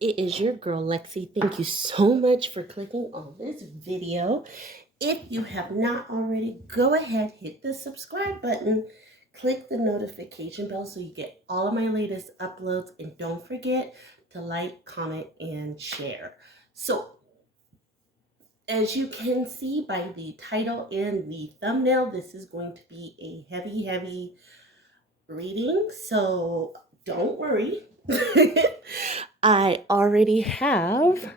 It is your girl, Lexi. Thank you so much for clicking on this video. If you have not already, go ahead, hit the subscribe button, click the notification bell so you get all of my latest uploads, and don't forget to like, comment, and share. So, as you can see by the title and the thumbnail, this is going to be a heavy reading, so don't worry. I already have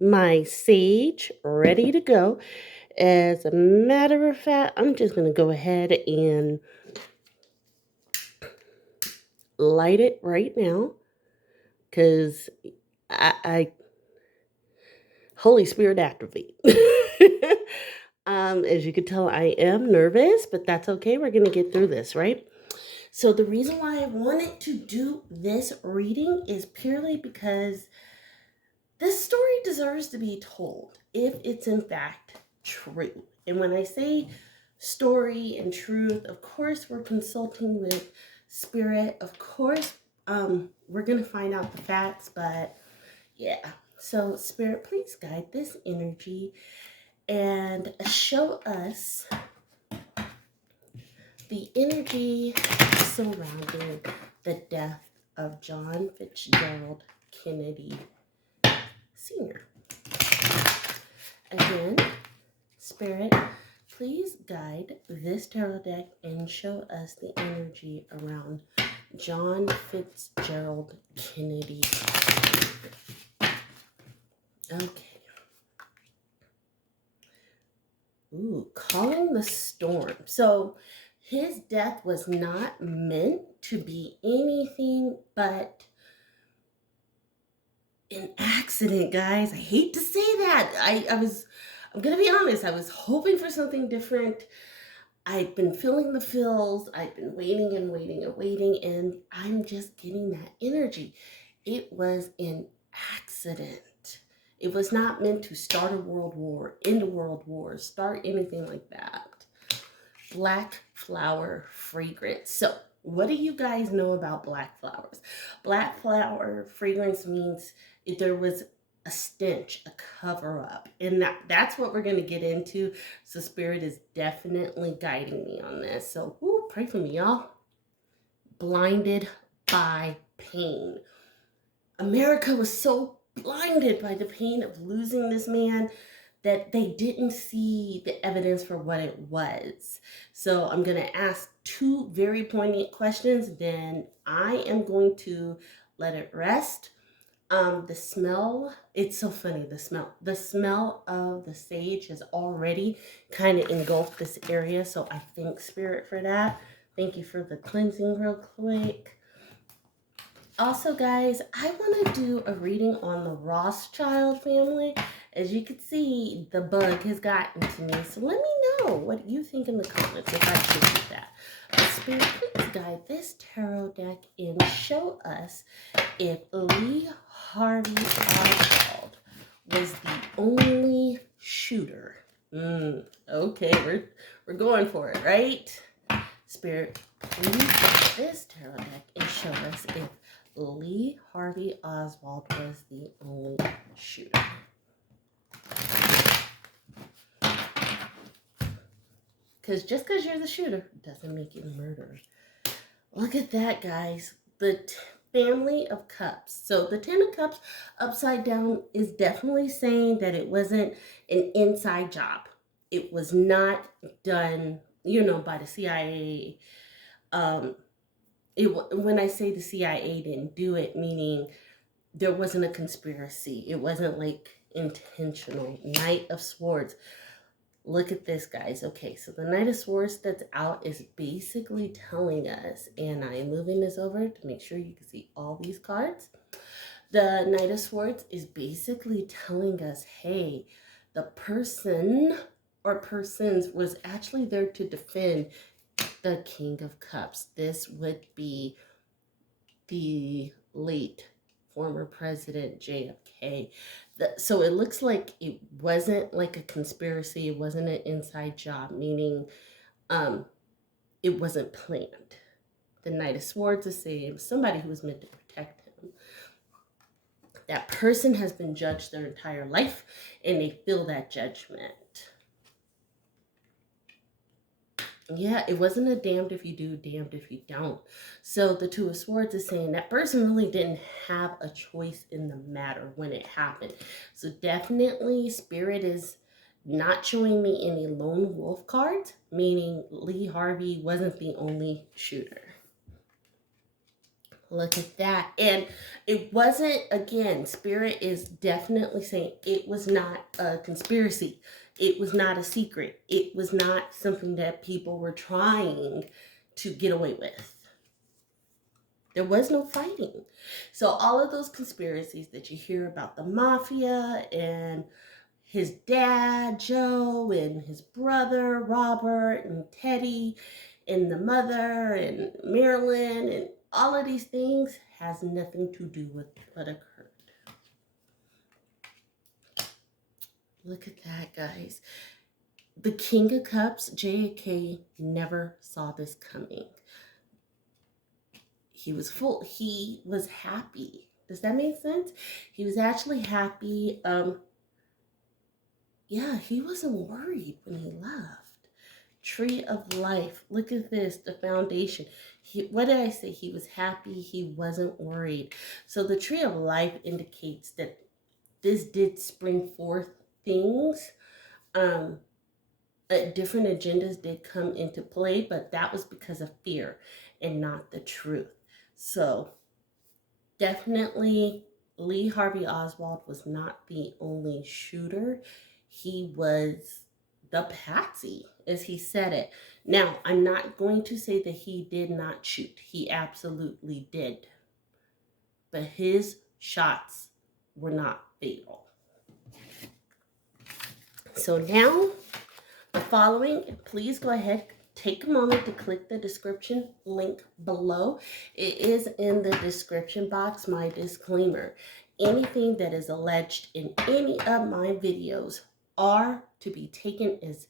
my sage ready to go. As a matter of fact, I'm just going to go ahead and light it right now because I Holy Spirit activate. As you can tell, I am nervous, but that's okay. We're going to get through this, right? So the reason why I wanted to do this reading is purely because this story deserves to be told if it's in fact true. And when I say story and truth, of course, we're consulting with spirit. Of course, we're going to find out the facts, but yeah. So, spirit, please guide this energy and show us the energy surrounding the death of John Fitzgerald Kennedy Sr. Again, Spirit, please guide this tarot deck and show us the energy around John Fitzgerald Kennedy. Okay. Ooh, calling the storm. So his death was not meant to be anything but an accident, guys. I hate to say that. I'm going to be honest, I was hoping for something different. I've been feeling the feels. I've been waiting and waiting and waiting, and I'm just getting that energy. It was an accident. It was not meant to start a world war, end a world war, start anything like that. Black flower fragrance. So, what do you guys know about black flowers? Black flower fragrance means if there was a stench, a cover up. And that's what we're going to get into. So Spirit is definitely guiding me on this. So pray for me, y'all. Blinded by pain. America was so blinded by the pain of losing this man that they didn't see the evidence for what it was. So I'm going to ask two very poignant questions. Then I am going to let it rest. The smell, it's so funny, the smell of the sage has already kind of engulfed this area. So I thank Spirit for that. Thank you for the cleansing real quick. Also, guys, I want to do a reading on the Rothschild family. As you can see, the bug has gotten to me. So let me know what you think in the comments if I should do that. But Spirit, please guide this tarot deck and show us if Lee Harvey Oswald was the only shooter. Okay, we're going for it, right? Spirit, please guide this tarot deck and show us if Lee Harvey Oswald was the only shooter. Because just because you're the shooter doesn't make you the murderer. Look at that, guys. The family of cups. So the 10 of cups upside down is definitely saying that it wasn't an inside job. It was not done, by the CIA. When I say the CIA didn't do it, meaning there wasn't a conspiracy. It wasn't like intentional. Knight of Swords. Look at this, guys. Okay, so the Knight of Swords that's out is basically telling us, and I am moving this over to make sure you can see all these cards. The Knight of Swords is basically telling us, hey, the person or persons was actually there to defend the King of Cups. This would be the late former president JFK. So it looks like it wasn't like a conspiracy. It wasn't an inside job, meaning it wasn't planned. The Knight of Swords is saying somebody who was meant to protect him. That person has been judged their entire life, and they feel that judgment. Yeah, it wasn't a damned if you do, damned if you don't. So the Two of Swords is saying that person really didn't have a choice in the matter when it happened. So definitely Spirit is not showing me any lone wolf cards, meaning Lee Harvey wasn't the only shooter. Look at that. And it wasn't, again, Spirit is definitely saying it was not a conspiracy. It was not a secret. It was not something that people were trying to get away with. There was no fighting. So all of those conspiracies that you hear about the mafia and his dad, Joe, and his brother, Robert, and Teddy, and the mother, and Marilyn, and all of these things has nothing to do with what occurred. Look at that, guys. The King of Cups, JFK, never saw this coming. He was full. He was happy. Does that make sense? He was actually happy. Yeah, he wasn't worried when he left. Tree of Life. Look at this, the foundation. What did I say? He was happy. He wasn't worried. So the Tree of Life indicates that this did spring forth things. Different agendas did come into play, but that was because of fear and not the truth. So definitely Lee Harvey Oswald was not the only shooter. He was the patsy, as he said it. Now, I'm not going to say that he did not shoot. He absolutely did. But his shots were not fatal. So now, the following, please go ahead, take a moment to click the description link below. It is in the description box, my disclaimer. Anything that is alleged in any of my videos are to be taken as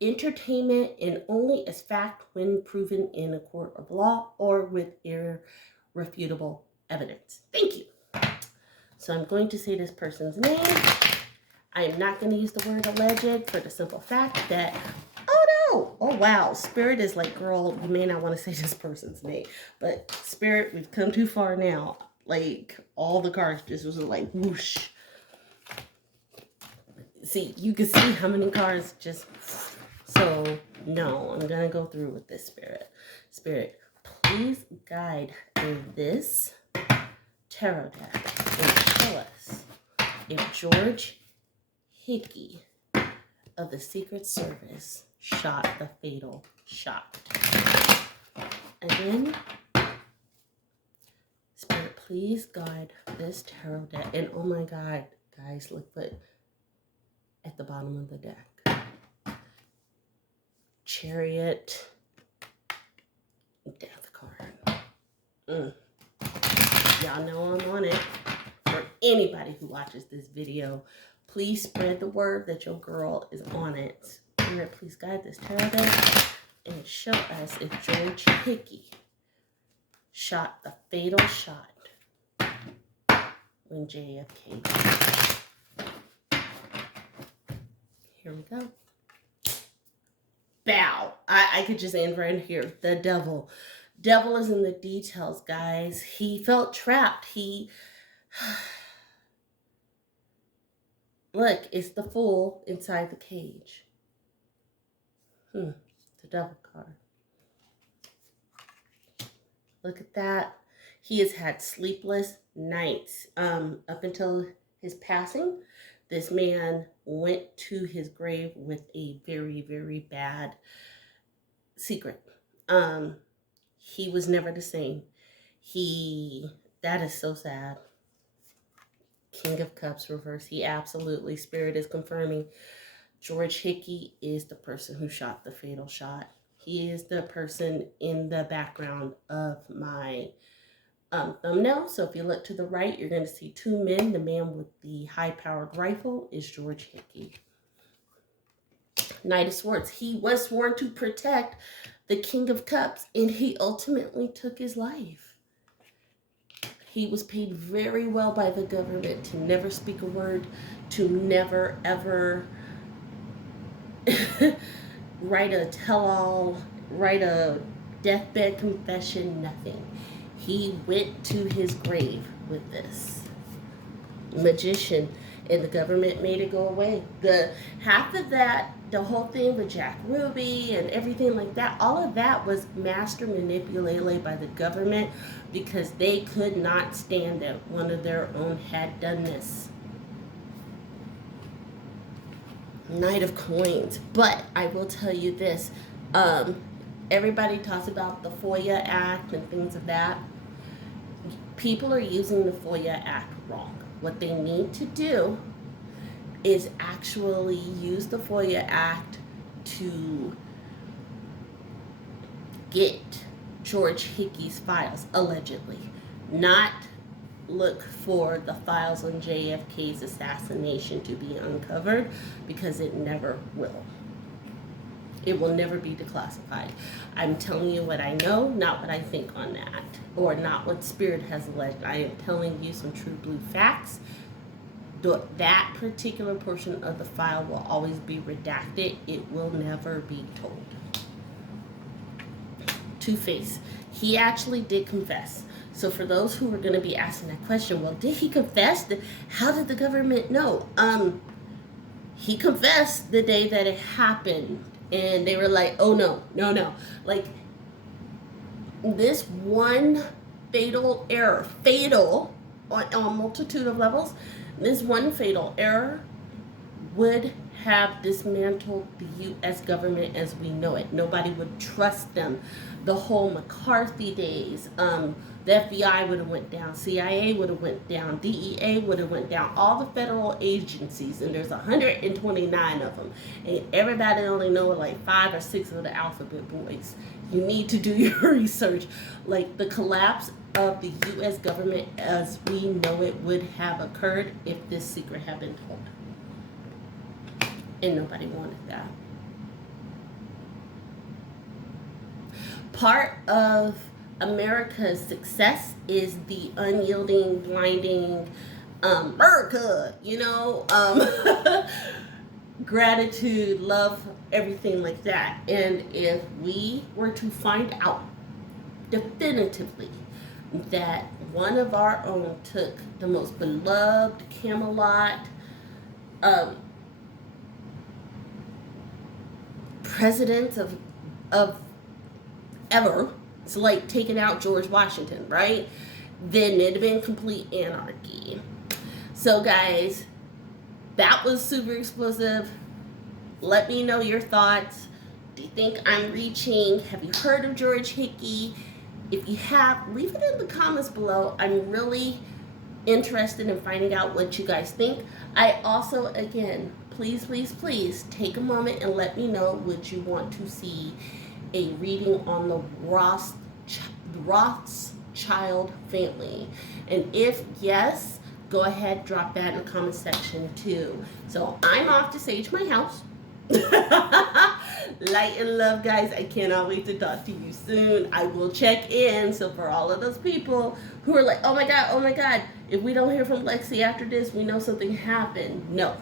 entertainment and only as fact when proven in a court of law or with irrefutable evidence. Thank you. So I'm going to say this person's name. I am not going to use the word alleged for the simple fact that, oh no, oh wow, Spirit is like, girl, you may not want to say this person's name, but Spirit, we've come too far now. Like, all the cards just was like whoosh. See, you can see how many cards just, so no, I'm going to go through with this, Spirit. Spirit, please guide this tarot deck and show us if George Hickey of the Secret Service shot the fatal shot. Again, Spirit, please guide this tarot deck. And oh my God, guys, look what at the bottom of the deck. Chariot, Death card. Y'all know I'm on it. For anybody who watches this video, please spread the word that your girl is on it. Spirit, please guide this tarot deck and show us if George Hickey shot the fatal shot when JFK died. Here we go. Bow. I could just end right here. The devil. Devil is in the details, guys. He felt trapped. Look, it's the fool inside the cage. The devil card. Look at that. He has had sleepless nights. Up until his passing, this man went to his grave with a very, very bad secret. He was never the same. That is so sad. King of Cups reverse. He absolutely, Spirit is confirming George Hickey is the person who shot the fatal shot. He is the person in the background of my thumbnail. So if you look to the right, you're going to see two men. The man with the high-powered rifle is George Hickey. Knight of Swords. He was sworn to protect the King of Cups, and he ultimately took his life. He was paid very well by the government to never speak a word, to never ever write a tell-all, write a deathbed confession, nothing. He went to his grave with this magician, and the government made it go away. The half of that, the whole thing with Jack Ruby and everything like that, all of that was master manipulated by the government because they could not stand that one of their own had done this. Knight of Coins. But I will tell you this, everybody talks about the FOIA Act and things of that. People are using the FOIA Act wrong. What they need to do is actually use the FOIA Act to get George Hickey's files, allegedly. Not look for the files on JFK's assassination to be uncovered, because it never will. It will never be declassified. I'm telling you what I know, not what I think on that, or not what Spirit has alleged. I am telling you some true blue facts. That particular portion of the file will always be redacted. It will never be told. Two-Face. He actually did confess. So for those who are going to be asking that question, well, did he confess? How did the government know? He confessed the day that it happened. And they were like, oh, no. Like, this one fatal error, fatal on a multitude of levels, this one fatal error would have dismantled the U.S. government as we know it. Nobody would trust them. The whole McCarthy days, the FBI would have went down, CIA would have went down, DEA would have went down, all the federal agencies, and there's 129 of them, and everybody only know like 5 or 6 of the alphabet boys. You need to do your research. Like, the collapse of the U.S. government as we know it would have occurred if this secret had been told. And nobody wanted that. Part of America's success is the unyielding, blinding America, gratitude, love, everything like that. And if we were to find out definitively that one of our own took the most beloved Camelot presidents of ever, it's like taking out George Washington, right? Then it'd have been complete anarchy. So guys, that was super explosive. Let me know your thoughts. Do you think I'm reaching? Have you heard of George Hickey? If you have, leave it in the comments below. I'm really interested in finding out what you guys think. I also, again, please take a moment and let me know, would you want to see a reading on the Rothschild family? And if yes, go ahead, drop that in the comment section too. So I'm off to sage my house. Light and love, guys. I cannot wait to talk to you soon. I will check in. So for all of those people who are like, oh my god, if we don't hear from Lexi after this, we know something happened. No.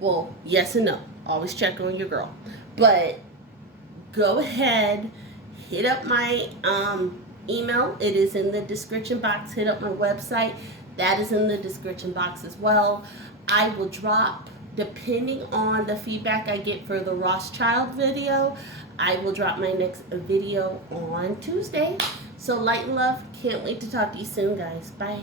Well, yes and no. Always check on your girl. But go ahead, hit up my email. It is in the description box. Hit up my website. That is in the description box as well. I will drop, depending on the feedback I get for the Rothschild video, I will drop my next video on Tuesday. So light and love. Can't wait to talk to you soon, guys. Bye.